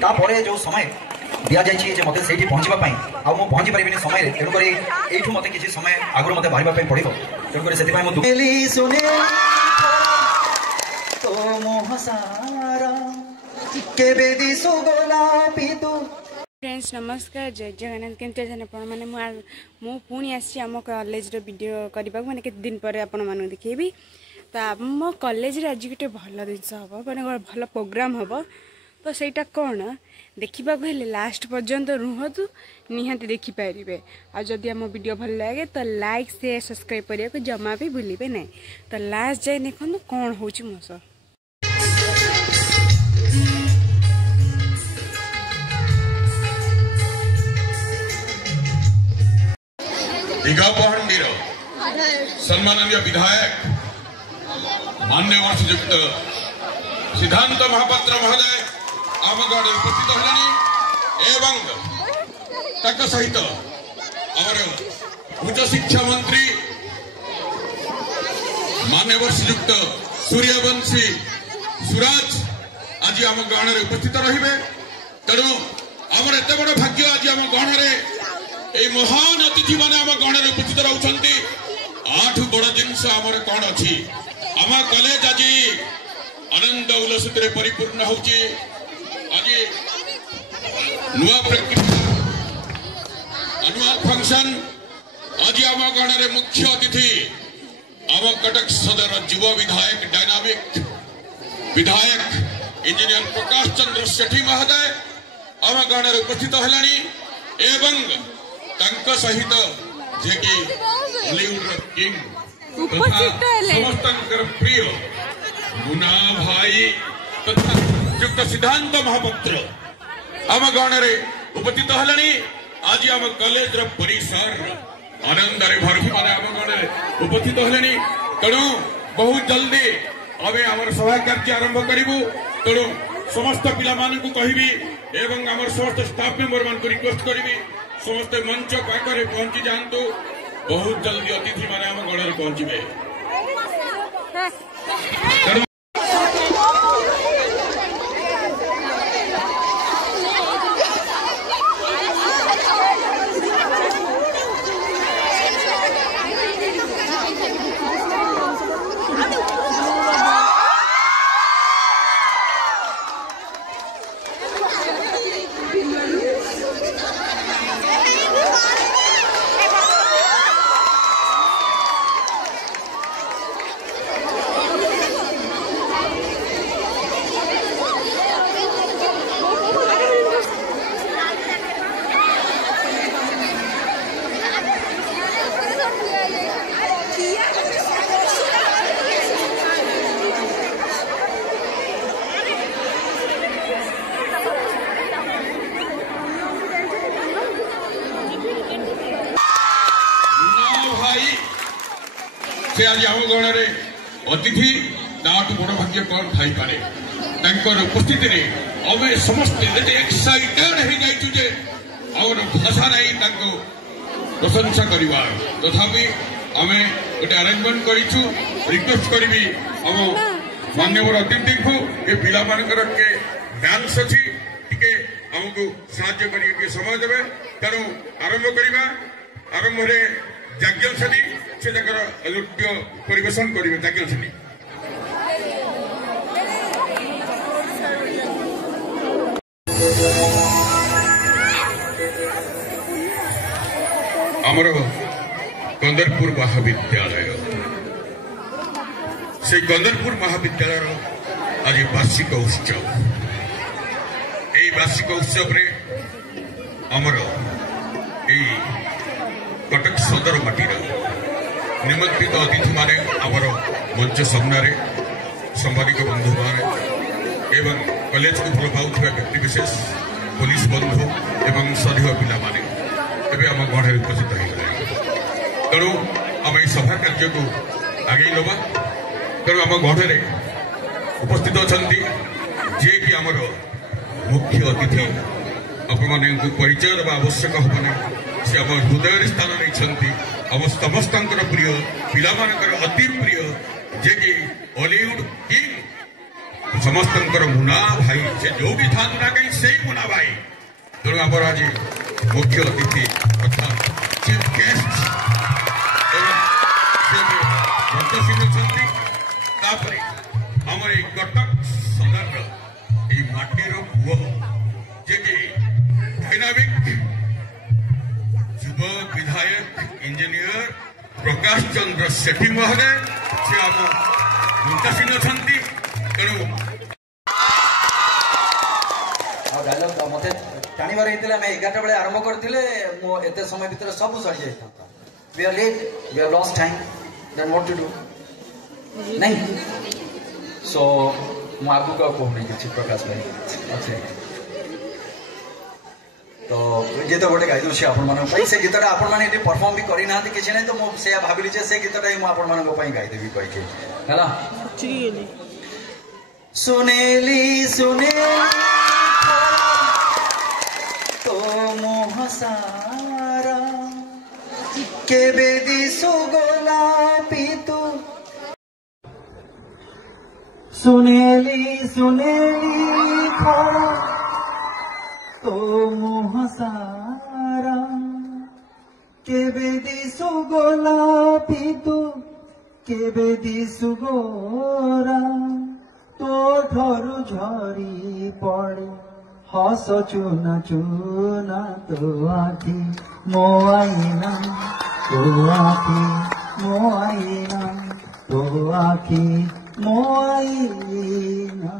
तापर जो समय दि जाए मत से पहुँचापी आ पहुँची पारि समय तेणुक यू मत किसी समय आगुरी मत बाहर पड़ो तेणुक फ्रेंड्स नमस्कार जय जगन्नाथ केमती अच्छे आपण मैंने मु पुणी आसी आम कॉलेज वीडियो करने मैंने केते दिन पर आपण मानू देखेबी तो आम कॉलेज आज गोटे भल जिनस हम मैंने भल प्रोग्राम हम तो सहीटा कौन देखा लास्ट पर्यंत रुहतु निहाती देखिपारे आदि आम वीडियो भल लगे तो लाइक शेयर सब्सक्राइब करने को जमा भी भूलिए ना तो लास्ट जाए देखो कौन हो मो सह दीघापहंडीर सम्माननीय विधायक मान्यवर श्रीयुक्त सिद्धांत महापात्र महोदय आम गाँव उपस्थित होलानी एवं सहित आमर उच्च शिक्षा मंत्री मान्यवर श्रीयुक्त सूर्यवंशी सुराज आज आम गाँव में उपस्थित रहिबे तेणु आमर एत बड़ भाग्य आज आम गाँव में ए महान अतिथि माने आम गण में उपस्थित रहउछंती आठु बड़ जिनस आमर कौन अच्छी आम कॉलेज आज आनंद उल्लसित परिपूर्ण होची आज नुआ अनुआल फंक्शन आज आम गण में मुख्य अतिथि आम कटक सदर युव विधायक डायनामिक विधायक इंजीनियर प्रकाश चंद्र सेठी महोदय आम गण में उपस्थित होलानी एवं तंक सहित जे कि बॉलीवुड किंग समस्त प्रिय मुना भाई तथा युक्त सिद्धांत महापात्र आम गण में उपस्थित होलानी आज आम कॉलेज परिसर आनंद भरती माने आम गण में उपस्थित होलानी तेणु बहुत जल्दी आमे आमर सभा कार्य आरंभ करिबु तेणु समस्त पिला मानकु कहबी एवं आमर समस्त स्टाफ मेंबर मान को रिक्वेस्ट करिबी समस्त मंच पाखरे पहुंची जातु बहुत जल्दी अतिथि माने आम गण में पहुंचे आज आम गण में अतिथि ताठू बड़ भाग्य कौन थी पारे उपस्थिति आम समस्त एक्साइटेड हो जाइए आम भाषा नहीं प्रशंसा करवा तथापि आम गोटे अरेंजमेंट करूँ रिक्वेस्ट करी आम मान्यवर अतिथि को ये पिला मानकर के डांस अच्छी टे आमको साहाय्य कर समय देवे तेणु आरंभ करवा आरंभ जाज्ञसेनी से नृत्य परिवेशन करेंगे जाज्ञसेनी आमर कंदरपुर महाविद्यालय से कंदरपुर महाविद्यालय आज वार्षिक उत्सव यही वार्षिक उत्सव आमर कटक सदर माटीर निमंत्रित अतिथि माने आमर मंच सामने सांबादिक बंधु माने एवं कॉलेज को भल पाउथिबा व्यक्ति विशेष पुलिस बंधु एवं सधीय पिला माने एबे आम गण में उपस्थित हो तेणु आम ये सभा कार्य को आगे नवा तेणु आम गण में उपस्थित अच्छा जे कि आमर मुख्य अतिथि आप परिचय देवा आवश्यक होना से आम हृदय स्थान नहीं आम समस्त प्रिय पिला अति प्रिय जे कि हॉलीवुड किंग समस्त मुना भाई से जो भी था ना कहीं से मुना भाई तेणु आपर आज मुख्य अतिथि अर्थात चीफ गेस्ट आमर कटक सदर माटीर पुओ जे कि डायनामिक युव विधायक इंजीनियर प्रकाश चंद्र सेठी महोदय से आम मुंतासीन अच्छा तेणु डायलॉग मत टाणीबार होता आम 11 बेले आरंभ करते एत समय भितर सब सरी जाता we are late we are lost time then what to do नहीं सो मु आगु का कहूनी कि प्रकाश भाई अच्छे तो गीत गोटे गाई दूसरी आपण से गीतटा आपण मैंने परफॉर्म भी करना किसी ना तो मुझे भाविली से गीतटा ही मुझे गाईदेवी कही है सुनेली सुनेली तो मोह सारा केबे दिसु गोलापी तू सुनेली सुनेली खरा तो मोह सारा केबे दिसु गोलापी तू केबे दिसु गोरा तो ठरू झरी पड़े हस चुना चुना तो आखी मो आईना तो आखी मो आईना तो आखी मो आईना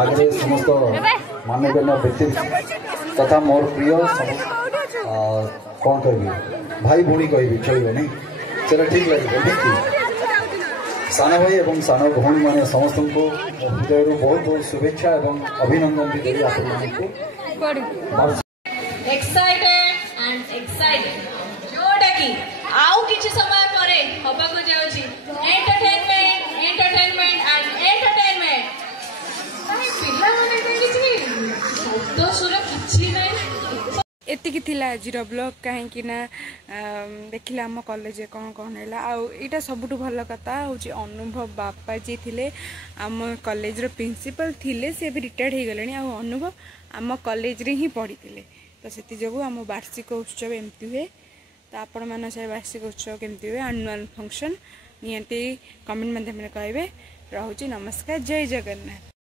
आगे समस्त मानगण्य व्यक्ति तथा मोर प्रिय कौन कह भाई भूणी कह चलो नहीं चलो ठीक लगे ठीक सान भाई और सान भौणी मैंने समस्त को हृदय बहुत बहुत शुभेच्छा और अभिनंदन भी करी जोटा कि आउ किछि समय परे होबा को जाउची एंटरटेनमेंट एंड एंटरटेनमेंट भाई पिला माने किछि तो सुरा किछि नै एतिकी थिला आजिर ब्लॉग कहीं ना देखिला आम कॉलेज कौन कौन है आईटा सबुठ भल कथा हूँ अनुभव बापा जी थे आम कॉलेज प्रिंसिपल थिले से भी रिटायर्ड हो गले अनुभव आम कॉलेज रे ही पढ़ी तो से जो आम वार्षिक उत्सव एमती हुए तो आपण मान से वार्षिक उत्सव केमती हुए एनुअल फंक्शन निहांती कमेंट माध्यम कहे रोचे नमस्कार जय जगन्नाथ।